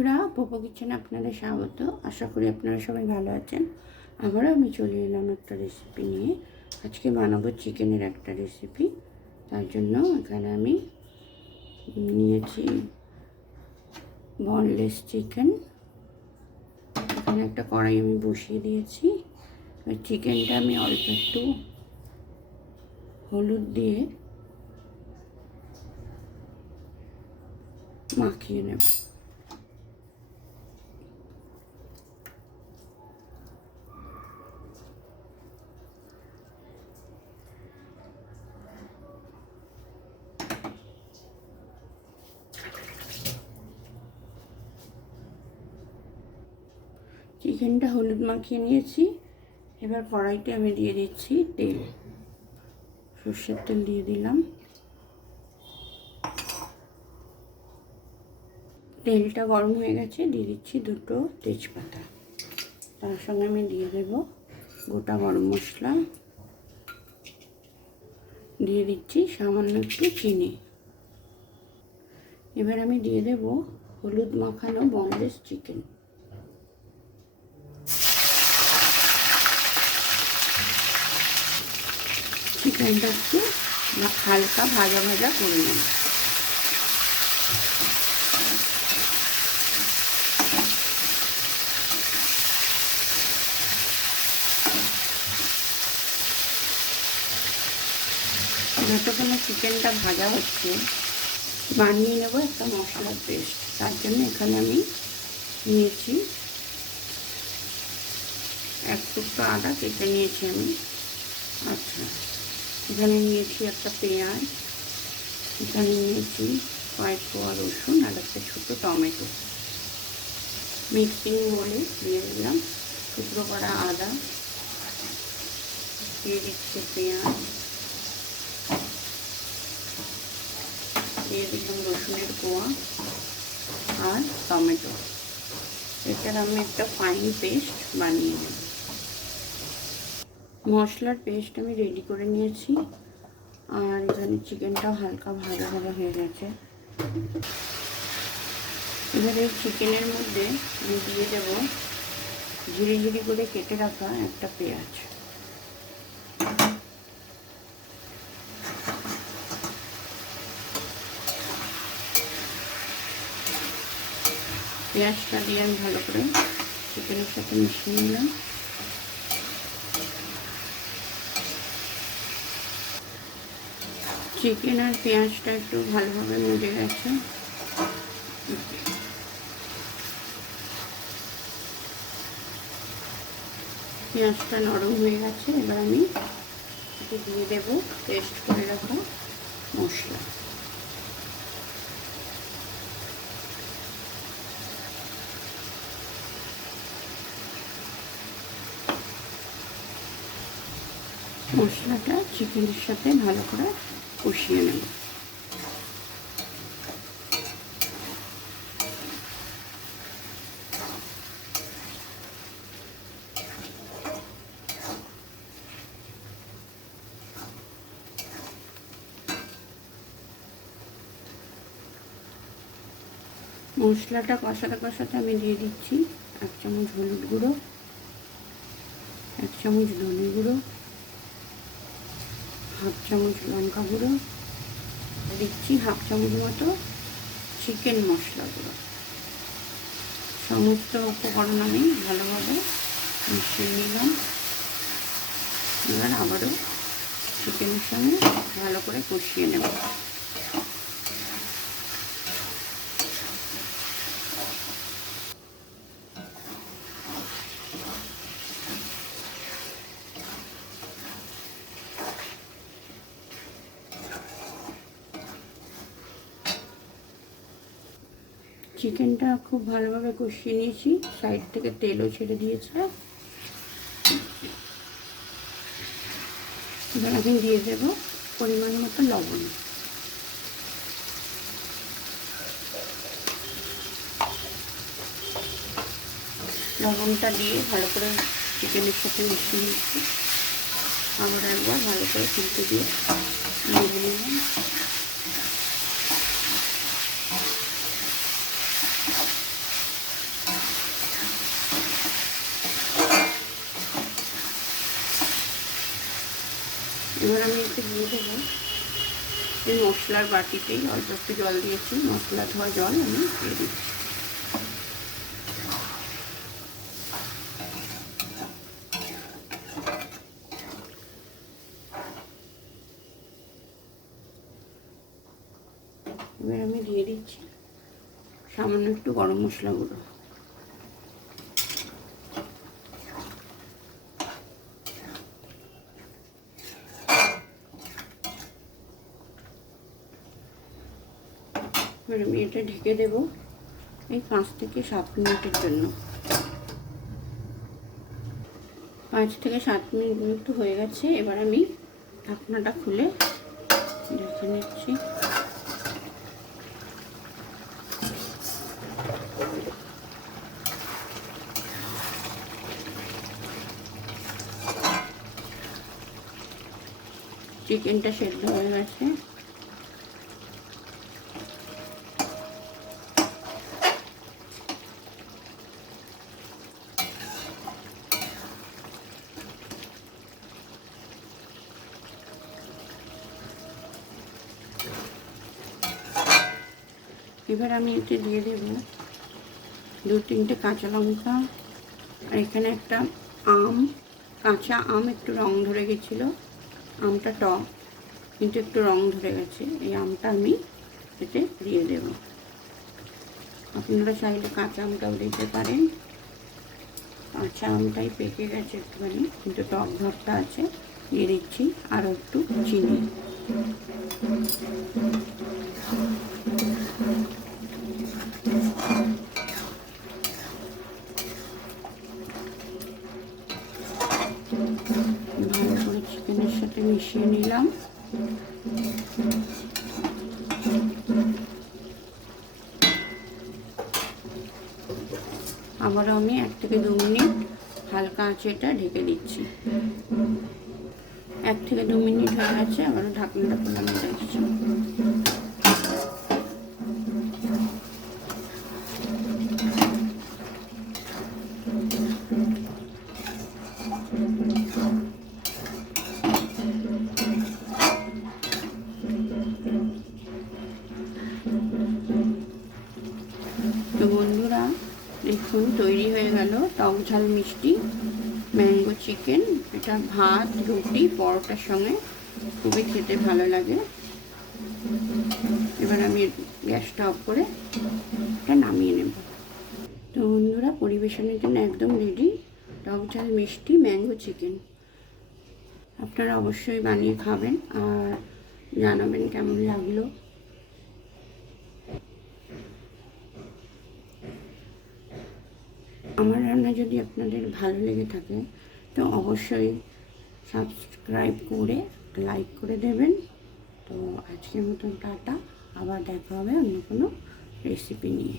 বন্ধুরা, পোপো কিচেনে আপনাদের স্বাগত। আশা করি আপনারা সবাই ভালো আছেন। আবারও আমি চলে এলাম একটা রেসিপি নিয়ে। আজকে বানাবো চিকেনের একটা রেসিপি তার জন্য এখানে আমি নিয়েছি বনলেস চিকেন এখানে একটা কড়াই আমি বসিয়ে দিয়েছি। চিকেনটা আমি অল্প একটু হলুদ দিয়ে মাখিয়ে নেব। চিকেনটা হলুদ মাখিয়ে নিয়েছি। এবার কড়াইতে আমি দিয়ে দিচ্ছি তেল। সর্ষের তেল দিয়ে দিলাম। তেলটা গরম হয়ে গেছে, দিয়ে দিচ্ছি দুটো তেজপাতা। তার সঙ্গে আমি দিয়ে দেব গোটা গরম মশলা। দিয়ে দিচ্ছি সামান্য একটু চিনি। এবার আমি দিয়ে দেব হলুদ মাখানো বনলেস চিকেন। চিকেনটা একটু হালকা ভাজা ভাজা করে নেব। যতক্ষণে চিকেনটা ভাজা হচ্ছে, বানিয়ে নেব একটা মশলার পেস্ট। তার জন্য এখানে আমি নিয়েছি এক টুকরো আদা কেটে নিয়েছি আমি। আচ্ছা। এখানে নিয়েছি একটা পেঁয়াজ, এখানে নিয়েছি কয়েক কোয়া রসুন আর একটা ছোটো টমেটো। মিক্সিং বলে দিয়ে দিলাম। টুকরো করা আদা, দিয়ে দিচ্ছে পেঁয়াজ। দিয়ে দিলাম রসুনের কোয়া আর টমেটো। এটার আমি একটা ফাইন পেস্ট বানিয়ে নেব। মশলার পেস্ট আমি রেডি করে নিয়েছি। আর এখানে চিকেনটাও হালকা ভালো ভালো হয়ে গেছে। এবারে চিকেনের মধ্যে আমি দিয়ে দেব ঝিরি ঝিরি করে কেটে রাখা একটা পেঁয়াজ। পেঁয়াজটা দিয়ে আমি ভালো করে চিকেনের সাথে মিশিয়ে নিলাম। চিকেন আর পেঁয়াজটা একটু ভালোভাবে মজে গেছে। পেঁয়াজটা নরম হয়ে গেছে, এবার আমি এতে দিয়ে দেব পেস্ট করে রাখা মশলা। মশলাটা চিকেনের সাথে ভালো করে কষিয়ে নেব। মশলাটা কষাতে কষাতে আমি দিয়ে দিচ্ছি। এক চামচ হলুদ গুঁড়ো, এক চামচ ধনে গুঁড়ো হাফ চামচ লঙ্কা গুঁড়ো, দিচ্ছি হাফ চামচ মতো চিকেন মশলা গুঁড়ো। সমস্ত উপকরণ আমি ভালোভাবে মিশিয়ে নিলাম। এবার আবারও চিকেনের সঙ্গে ভালো করে কষিয়ে নেব। চিকেনটা খুব ভালোভাবে কষিয়ে নিয়েছি। সাইড থেকে তেলও ছেড়ে দিয়েছে। এবার আমি দিয়ে দেবো পরিমাণ মতো লবণ। লবণটা দিয়ে ভালো করে চিকেনের সাথে মিশিয়ে নিচ্ছি। আবার একবার ভালো করে তুলতে দিয়ে নেড়ে নিলাম এবার আমি একটু দিয়ে দেবো। এই মশলার বাটিতেই অল্প একটু জল দিয়েছি, মশলা ধোয়া জল আমি দিয়ে দিচ্ছি। এবার আমি দিয়ে দিচ্ছি সামান্য একটু গরম মশলা গুঁড়ো এবার আমি এটা ঢেকে দেব এই পাঁচ থেকে সাত মিনিটের জন্য। পাঁচ থেকে সাত মিনিট একটু হয়ে গেছে, এবার আমি ঢাকনাটা খুলে দেখে নিচ্ছি। চিকেনটা সেদ্ধ হয়ে গেছে। এবার আমি এতে দিয়ে দেব দু তিনটে কাঁচা লঙ্কা আর এখানে একটা আম, কাঁচা আম একটু রং ধরে গেছিল, আমটা টক, কিন্তু একটু রং ধরে গেছে, এই আমটা আমি এতে দিয়ে দেব। আপনারা চাইলে কাঁচা আমটাও দিতে পারেন। কাঁচা আমটাই পেকে গেছে একটুখানি, কিন্তু টক ভাবটা আছে, দিয়ে দিচ্ছি আরও একটু চিনি ভালো করে চিকেনের সাথে মিশিয়ে নিলাম আবারও আমি এক থেকে দু মিনিট হালকা আঁচে এটা ঢেকে দিচ্ছি। এক থেকে দু মিনিট হয়ে গেছে, আবারও ঢাকনাটা খোলা দেখছি তো বন্ধুরা দেখুন, তৈরি হয়ে গেল টক ঝাল মিষ্টি, ম্যাঙ্গো চিকেন, এটা ভাত, রুটি, পরোটার সঙ্গে খুবই খেতে ভালো লাগে। এবার আমি গ্যাসটা অফ করে এটা নামিয়ে নেব। তো বন্ধুরা, পরিবেশনের জন্য একদম রেডি টক ঝাল, মিষ্টি, ম্যাঙ্গো চিকেন। আপনারা অবশ্যই বানিয়ে খাবেন আর জানাবেন কেমন লাগল। রান্না যদি আপনাদের ভালো লেগে থাকে, তো অবশ্যই সাবস্ক্রাইব করে লাইক করে দেবেন। তো আজকের মতন টাটা। আবার দেখা হবে অন্য কোনো রেসিপি নিয়ে।